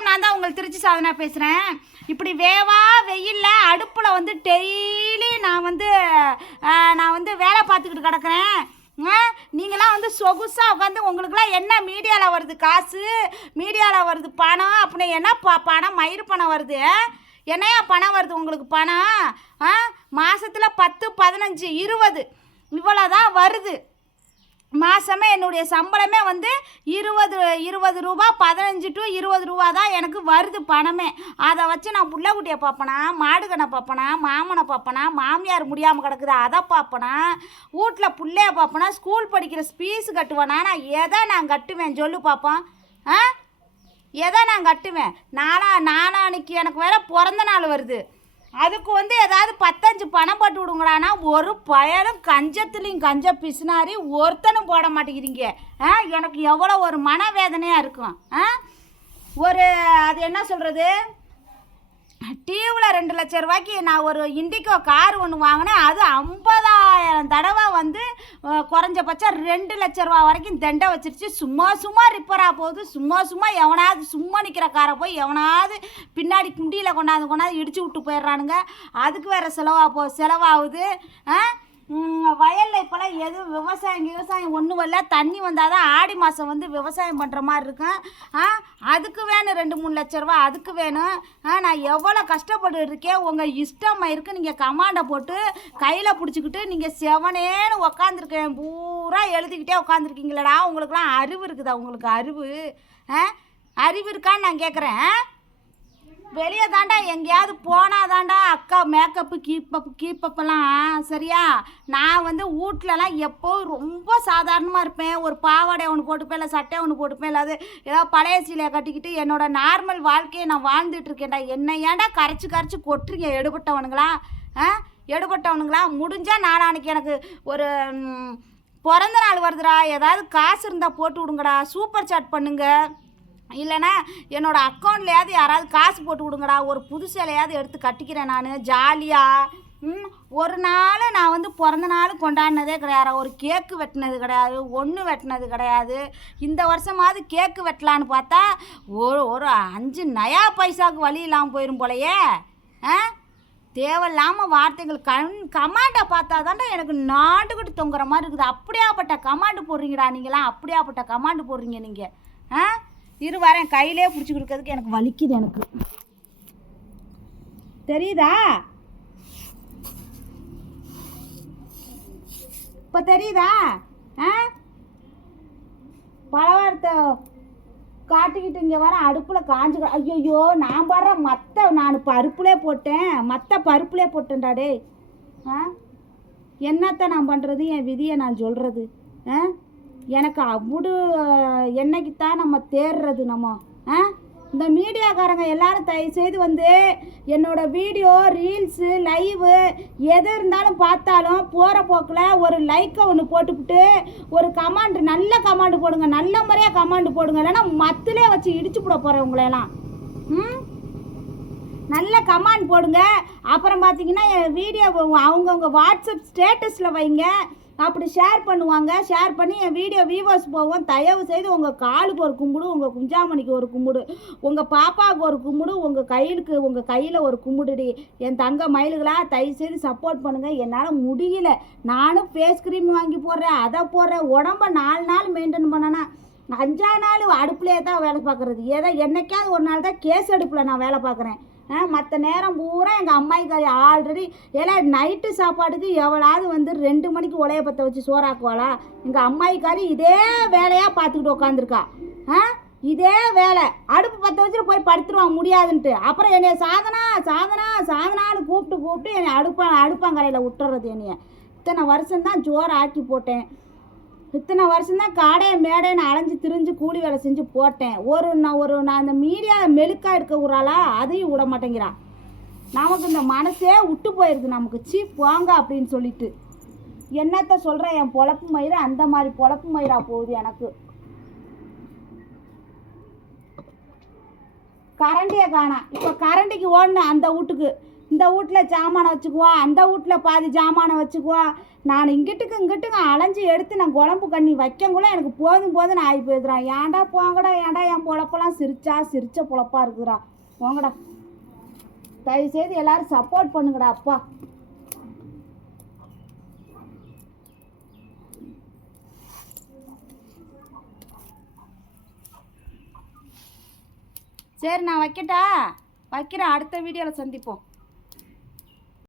வணக்கம் நான் தான் உங்கள் திருச்சி சாதனா பேசுகிறேன் இப்படி வேவா வெயிலில் அடுப்பில் வந்து டெய்லி நான் வந்து நான் வந்து வேலை பார்த்துக்கிட்டு கிடக்குறேன். நீங்களாம் வந்து சொகுசாக உட்காந்து உங்களுக்குலாம் என்ன மீடியாவில் வருது காசு மீடியாவில் வருது பணம் அப்படின்னு என்ன ப பணம் மயிர் பணம் வருது? என்னையா பணம் வருது உங்களுக்கு பணம்? மாதத்தில் பத்து பதினஞ்சு இருபது இவ்வளோ தான் வருது. மாதமே என்னுடைய சம்பளமே வந்து இருபது இருபது ரூபா பதினஞ்சு டு இருபது ரூபா தான் எனக்கு வருது பணமே. அதை வச்சு நான் புள்ளக்குட்டியை பார்ப்பனா மாடுகனை பார்ப்பனா மாமனை பார்ப்பனா மாமியார் முடியாமல் கிடக்குது அதை பார்ப்பனா வீட்டில் பிள்ளைய பார்ப்பனா ஸ்கூல் படிக்கிற ஸ்பீஸ் கட்டுவேனா நான் எதை நான் கட்டுவேன் சொல்லு பார்ப்போம் ஆ? எதை நான் கட்டுவேன்? நானா நானா அன்னைக்கு எனக்கு வேற பிறந்த நாள் வருது. அதுக்கு வந்து ஏதாவது பத்தஞ்சு பணம் போட்டு விடுங்கடானா ஒரு பயலும் கஞ்சத்துலேயும் கஞ்ச பிசுனாரி ஒருத்தனும் போட மாட்டேங்கிறீங்க. ஆ எனக்கு எவ்வளோ ஒரு மனவேதனையாக இருக்கும். ஆ ஒரு அது என்ன சொல்கிறது டிவியில் ரெண்டு லட்ச ரூபாய்க்கு நான் ஒரு இண்டிகோ கார் ஒன்று வாங்கினேன். அது ஐம்பது ஐம்பதாயிரம் தடவை வந்து குறைஞ்சபட்சம் ரெண்டு லட்ச ரூபா வரைக்கும் தண்டை வச்சிருச்சு. சும்மா சும்மா ரிப்பராக போகுது. சும்மா சும்மா எவனாவது சும்மா நிற்கிற காரை போய் எவனாவது பின்னாடி குண்டியில் கொண்டாந்து கொண்டாந்து இடிச்சு விட்டு போயிடுறானுங்க. அதுக்கு வேறு செலவாக போ செலவாகுது. ஆ வயலில் இப்போல்லாம் எதுவும் விவசாயம் விவசாயம் ஒன்றும் இல்லை. தண்ணி வந்தால் தான் ஆடி மாதம் வந்து விவசாயம் பண்ணுற மாதிரி இருக்கும். அதுக்கு வேணும் ரெண்டு மூணு லட்ச ரூபா அதுக்கு வேணும். ஆ நான் எவ்வளோ கஷ்டப்பட்டு இருக்கேன் உங்கள் இஷ்டம் இருக்குது நீங்கள் கமாண்டை போட்டு கையில் பிடிச்சிக்கிட்டு நீங்கள் செவனேன்னு உக்காந்துருக்கேன் பூரா எழுதிக்கிட்டே உட்காந்துருக்கீங்களடா உங்களுக்குலாம் அறிவு இருக்குதா? உங்களுக்கு அறிவு? ஆ அறிவு இருக்கான்னு நான் கேட்குறேன் வெளியே தாண்டா எங்கேயாவது போனால் தாண்டா அக்கா மேக்கப்பு கீப்பப் கீப்பப்பெல்லாம் சரியா? நான் வந்து வீட்லலாம் எப்போ ரொம்ப சாதாரணமாக இருப்பேன். ஒரு பாவாடை ஒன்று போட்டுப்பேன் இல்லை சட்டை ஒன்று போட்டுப்பேன் இல்லாது ஏதோ பழைய சீலையை கட்டிக்கிட்டு என்னோட நார்மல் வாழ்க்கையை நான் வாழ்ந்துட்டு இருக்கேன்டா. என்ன ஏன்டா கரைச்சி கரைச்சி கொட்டுறீங்க எடுபட்டவனுங்களா? ஆ? எடுபட்டவனுங்களா? முடிஞ்சால் நாளானைக்கு எனக்கு ஒரு பிறந்த நாள் வருதுடா. ஏதாவது காசு இருந்தால் போட்டு விடுங்கடா. சூப்பர் சாட் பண்ணுங்கள் இல்லைனா என்னோடய அக்கௌண்ட்லையாவது யாராவது காசு போட்டு கொடுங்கடா ஒரு புது சேலையாவது எடுத்து கட்டிக்கிறேன் நான் ஜாலியாக ஒரு நாள் நான் வந்து பிறந்த நாள் கொண்டாடினதே கிடையாது. ஒரு கேக்கு வெட்டினது கிடையாது ஒன்று வெட்டினது கிடையாது. இந்த வருஷமாவது கேக்கு வெட்டலான்னு பார்த்தா ஒரு ஒரு அஞ்சு நயா பைசாவுக்கு வழி இல்லாமல் போயிடும் போலையே. ஆ? தேவையில்லாமல் வார்த்தைகள் கண் கமாண்டை பார்த்தா தாண்டா எனக்கு நாட்டுக்கிட்டு தொங்குற மாதிரி இருக்குது. அப்படியாப்பட்ட கமாண்டு போடுறீங்கடா நீங்களாம் அப்படியாப்பட்ட கமாண்டு போடுறீங்க நீங்கள் ஆ? இரு வரேன் கையிலே பிடிச்சி கொடுக்கறதுக்கு எனக்கு வலிக்குது எனக்கு. தெரியுதா? இப்போ தெரியுதா? ஆ? பலவாரத்தை காட்டிக்கிட்டு இங்கே வர அடுப்பில் காஞ்சு ஐயோ நான் வர மற்ற நான் பருப்புலே போட்டேன். மற்ற பருப்புலே போட்டேன்டா டே ஆ? என்னத்தை நான் பண்ணுறது என் விதியை நான் சொல்கிறது ஆ? எனக்கு அவ்வளோ என்னைக்கு தான் நம்ம தேடுறது நம்ம ஆ? இந்த மீடியாக்காரங்க எல்லாரும் தயவு செய்து வந்து என்னோட வீடியோ ரீல்ஸு லைவு எது இருந்தாலும் பார்த்தாலும் போகிற போக்கில் ஒரு லைக்கை ஒன்று போட்டுவிட்டு ஒரு கமாண்டு நல்ல கமாண்டு போடுங்க நல்ல முறையாக கமாண்டு போடுங்க. இல்லைன்னா மத்திலே வச்சு இடிச்சு போட போகிறேன் உங்களையெல்லாம் ம்? நல்ல கமாண்ட் போடுங்க. அப்புறம் பார்த்தீங்கன்னா என் வீடியோ அவங்கவுங்க வாட்ஸ்அப் ஸ்டேட்டஸில் வைங்க. அப்படி ஷேர் பண்ணுவாங்க. ஷேர் பண்ணி என் வீடியோ வியூவர்ஸ் போவோம் தயவு செய்து உங்கள் காலுக்கு ஒரு கும்பிடு உங்கள் குஞ்சாமணிக்கு ஒரு கும்பிடு உங்கள் பாப்பாவுக்கு ஒரு கும்பிடு உங்கள் கையிலுக்கு உங்கள் கையில் ஒரு கும்பிடுடி. என் தங்க மயில்களாக தயவு செய்து சப்போர்ட் பண்ணுங்கள் என்னால் முடியல. நானும் ஃபேஸ் க்ரீம் வாங்கி போடுறேன் அதை போடுறேன். உடம்ப நாலு நாள் மெயின்டைன் பண்ணனா அஞ்சா நாள் அடுப்புலேயே தான் வேலை பார்க்குறது. ஏதோ என்னைக்காவது ஒரு நாள் தான் கேஸ் அடுப்பில் நான் வேலை பார்க்குறேன். மற்ற நேரம் பூரா எங்கள் அம்மாய்க்காரி ஆல்ரெடி எல்லாம் நைட்டு சாப்பாட்டுக்கு எவ்வளாவது வந்து ரெண்டு மணிக்கு உலைய பற்ற வச்சு சோறாக்குவாளா? எங்கள் அம்மாய்க்காரி இதே வேலையாக பார்த்துக்கிட்டு உட்காந்துருக்கா ஆ இதே வேலை. அடுப்பு பற்ற வச்சுட்டு போய் படுத்துருவான் முடியாதுன்ட்டு. அப்புறம் என்னைய சாதனா சாதனா சாதனான்னு கூப்பிட்டு கூப்பிட்டு என்னை அடுப்பா அடுப்பாங்கரையில் விட்டுறது என்னைய. இத்தனை வருஷம்தான் ஜோரை ஆக்கி போட்டேன். இத்தனை வருஷம்தான் காடையை மேடைன்னு அலைஞ்சு திரிஞ்சு கூலி வேலை செஞ்சு போட்டேன். ஒரு நான் ஒரு நான் இந்த மீடியாவை மெழுக்கா எடுக்க விட்றாளா அதையும் விட மாட்டேங்கிறான். நமக்கு இந்த மனசே விட்டு போயிடுது நமக்கு. சீ போங்க அப்படின்னு சொல்லிட்டு. என்னத்த சொல்கிறேன் என் பொழப்பு மயிறு அந்த மாதிரி பொழப்பு மயிரா போகுது எனக்கு. கரண்டியை காணாம் இப்போ கரண்டிக்கு ஓடணும் அந்த வீட்டுக்கு. இந்த வீட்டில் சாமானை வச்சுக்குவா அந்த வீட்டில் பாதி சாமானை வச்சுக்குவா. நான் இங்கிட்டுக்கு இங்கிட்டுக்கு அலைஞ்சு எடுத்து நான் குழம்பு கண்ணி வைக்கங்குள்ள எனக்கு போதும் போதும்னு ஆகி போயிடுறான் ஏன்டா போங்கடா ஏன்டா என் பொழப்பெல்லாம் சிரிச்சா சிரிச்ச பொழப்பா இருக்குதுடா. போங்கடா. தயவுசெய்து எல்லாரும் சப்போர்ட் பண்ணுங்கடா அப்பா. சரி நான் வைக்கட்டா? வைக்கிறேன். அடுத்த வீடியோவில் சந்திப்போம்.